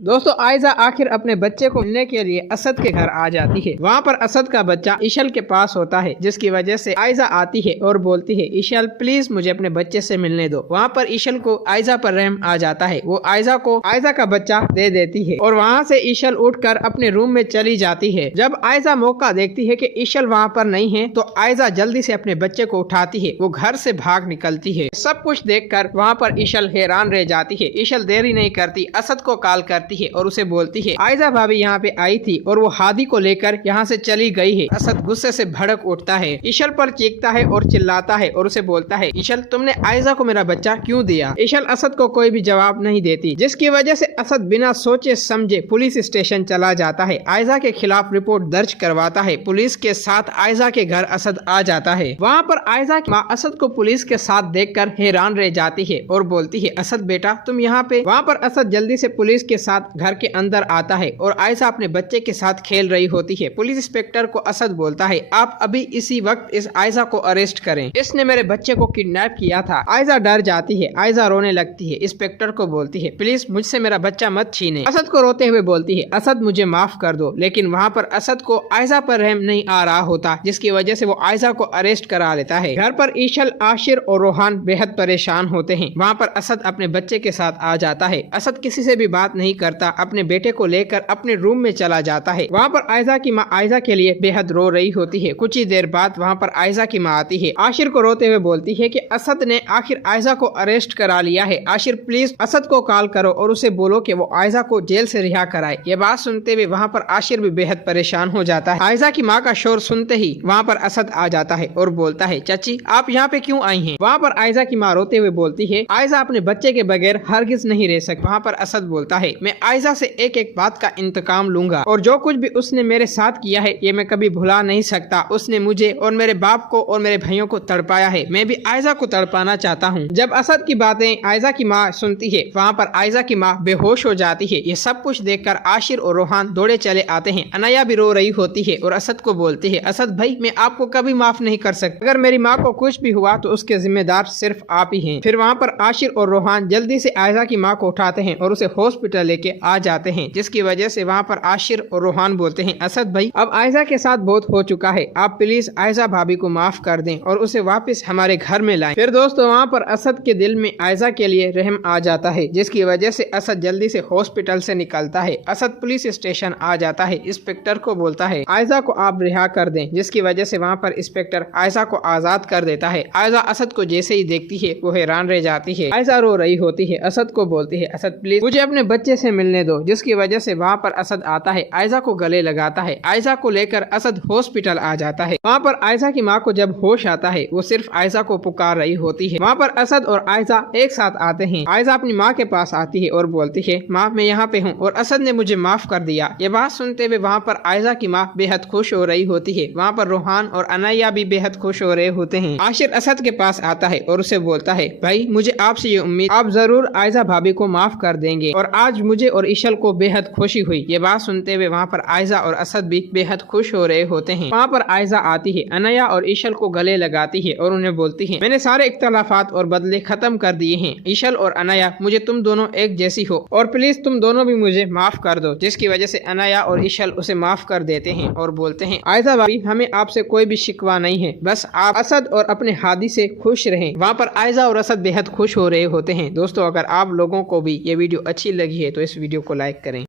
दोस्तों आयजा आखिर अपने बच्चे को मिलने के लिए असद के घर आ जाती है। वहाँ पर असद का बच्चा इशल के पास होता है, जिसकी वजह से आयजा आती है और बोलती है इशल प्लीज मुझे अपने बच्चे से मिलने दो। वहाँ पर इशल को आयजा पर रहम आ जाता है। वो आयजा को आयजा का बच्चा दे देती है और वहाँ से इशल उठकर अपने रूम में चली जाती है। जब आयजा मौका देखती है कि इशल वहाँ पर नहीं है तो आयजा जल्दी से अपने बच्चे को उठाती है। वो घर से भाग निकलती है। सब कुछ देखकर वहाँ पर इशल हैरान रह जाती है। इशल देरी नहीं करती, असद को कॉल करती है और उसे बोलती है आयजा भाभी यहाँ पे आई थी और वो हादी को लेकर यहाँ से चली गई है। असद गुस्से से भड़क उठता है, इशल पर चीखता है और चिल्लाता है और उसे बोलता है इशल तुमने आयजा को मेरा बच्चा क्यों दिया। इशल असद को कोई भी जवाब नहीं देती, जिसकी वजह से असद बिना सोचे समझे पुलिस स्टेशन चला जाता है। आयजा के खिलाफ रिपोर्ट दर्ज करवाता है। पुलिस के साथ आयजा के घर असद आ जाता है। वहाँ पर आयजा की माँ असद को पुलिस के साथ देखकर हैरान रह जाती है और बोलती है असद बेटा तुम यहाँ पे। वहाँ पर असद जल्दी से पुलिस के साथ घर के अंदर आता है और आयजा अपने बच्चे के साथ खेल रही होती है। पुलिस इंस्पेक्टर को असद बोलता है आप अभी इसी वक्त इस आयजा को अरेस्ट करें, इसने मेरे बच्चे को किडनैप किया था। आयजा डर जाती है, आयजा रोने लगती है। इंस्पेक्टर को बोलती है प्लीज मुझसे मेरा बच्चा मत छीने। असद को रोते हुए बोलती है असद मुझे माफ कर दो। लेकिन वहाँ पर असद को आयजा पर रहम नहीं आ रहा होता, जिसकी वजह से वो आयजा को अरेस्ट करा लेता है। घर पर ईशल, आशिर और रोहान बेहद परेशान होते हैं। वहाँ पर असद अपने बच्चे के साथ आ जाता है। असद किसी से भी बात नहीं करता, अपने बेटे को लेकर अपने रूम में चला जाता है। वहाँ पर आयजा की माँ आयजा के लिए बेहद रो रही होती है। कुछ ही देर बाद वहाँ पर आयजा की माँ आती है। आशिर को रोते हुए बोलती है कि असद ने आखिर आयजा को अरेस्ट करा लिया है। आशिर प्लीज असद को कॉल करो और उसे बोलो कि वो आयजा को जेल से रिहा कराए। ये बात सुनते हुए वहाँ पर आशिर भी बेहद परेशान हो जाता है। आयजा की माँ का शोर सुनते ही वहाँ पर असद आ जाता है और बोलता है चाची आप यहाँ पे क्यों आई हैं। वहाँ पर आयजा की माँ रोते हुए बोलती है आयजा अपने बच्चे के बगैर हरगिज नहीं रह सकती। वहाँ पर असद बोलता है मैं आयजा से एक एक बात का इंतकाम लूंगा और जो कुछ भी उसने मेरे साथ किया है ये मैं कभी भुला नहीं सकता। उसने मुझे और मेरे बाप को और मेरे भाइयों को तड़पाया है, मैं भी आयजा को तड़पाना चाहता हूँ। जब असद की बातें आयजा की माँ सुनती है वहाँ पर आयजा की माँ बेहोश हो जाती है। ये सब कुछ देखकर आशिर और रोहान दौड़े चले आते हैं। अनया भी रो रही होती है और असद को बोलती है असद भाई मैं आपको कभी माफ नहीं कर सकती, अगर मेरी माँ को कुछ भी हुआ तो उसके जिम्मेदार सिर्फ आप ही हैं। फिर वहाँ पर आशिर और रोहान जल्दी से आयजा की माँ को उठाते हैं और उसे हॉस्पिटल लेके आ जाते हैं, जिसकी वजह से वहाँ पर आशिर और रोहान बोलते हैं असद भाई अब आयजा के साथ बहुत हो चुका है, आप प्लीज आयजा भाभी को माफ कर दें और उसे वापस हमारे घर में लाएं। फिर दोस्तों वहाँ पर असद के दिल में आयजा के लिए रहम आ जाता है, जिसकी वजह से असद जल्दी से हॉस्पिटल से निकलता है। असद पुलिस स्टेशन आ जाता है। इंस्पेक्टर को बोलता है आयजा को आप रिहा कर दें, जिसकी वजह से वहाँ पर इंस्पेक्टर आयजा को आजाद कर देता है। आयजा असद को जैसे ही देखती है वो हैरान रह जाती है। आयजा रो रही होती है, असद को बोलती है असद प्लीज मुझे अपने बच्चे से मिलने दो, जिसकी वजह से वहाँ पर असद आता है, आयजा को गले लगाता है। आयजा को लेकर असद हॉस्पिटल आ जाता है। वहाँ पर आयजा की माँ को जब होश आता है वो सिर्फ आयजा को पुकार रही होती है। वहाँ पर असद और आयजा एक साथ आते हैं। आयजा अपनी माँ के पास आती है और बोलती है माँ मैं यहाँ पे हूँ और असद ने मुझे माफ कर दिया। ये बात सुनते हुए वहाँ पर आयजा की माँ बेहद खुश हो रही होती है। वहाँ पर रोहान और अनया भी बेहद खुश हो रहे होते हैं। आशिर असद के पास आता है और उसे बोलता है भाई मुझे आपसे ये उम्मीद आप जरूर आयजा भाभी को माफ कर देंगे और आज मुझे और इशल को बेहद खुशी हुई। ये बात सुनते हुए वहाँ पर आयजा और असद भी बेहद खुश हो रहे होते हैं। वहाँ पर आयजा आती है, अनया और इशल को गले लगाती है और उन्हें बोलती है मैंने सारे इख्तलाफात और बदले खत्म कर दिए हैं। इशल और अनया मुझे तुम दोनों एक जैसी हो और प्लीज तुम दोनों भी मुझे माफ कर दो, जिसकी वजह से अनया और इशल उसे माफ कर देते हैं और बोलते हैं आयजा भाभी हमें आपसे कोई भी शिकवा नहीं है, बस आप असद और अपने हादी से खुश रहें। वहाँ पर आयजा और असद बेहद खुश हो रहे होते हैं। दोस्तों अगर आप लोगों को भी ये वीडियो अच्छी लगी है तो इस वीडियो को लाइक करें।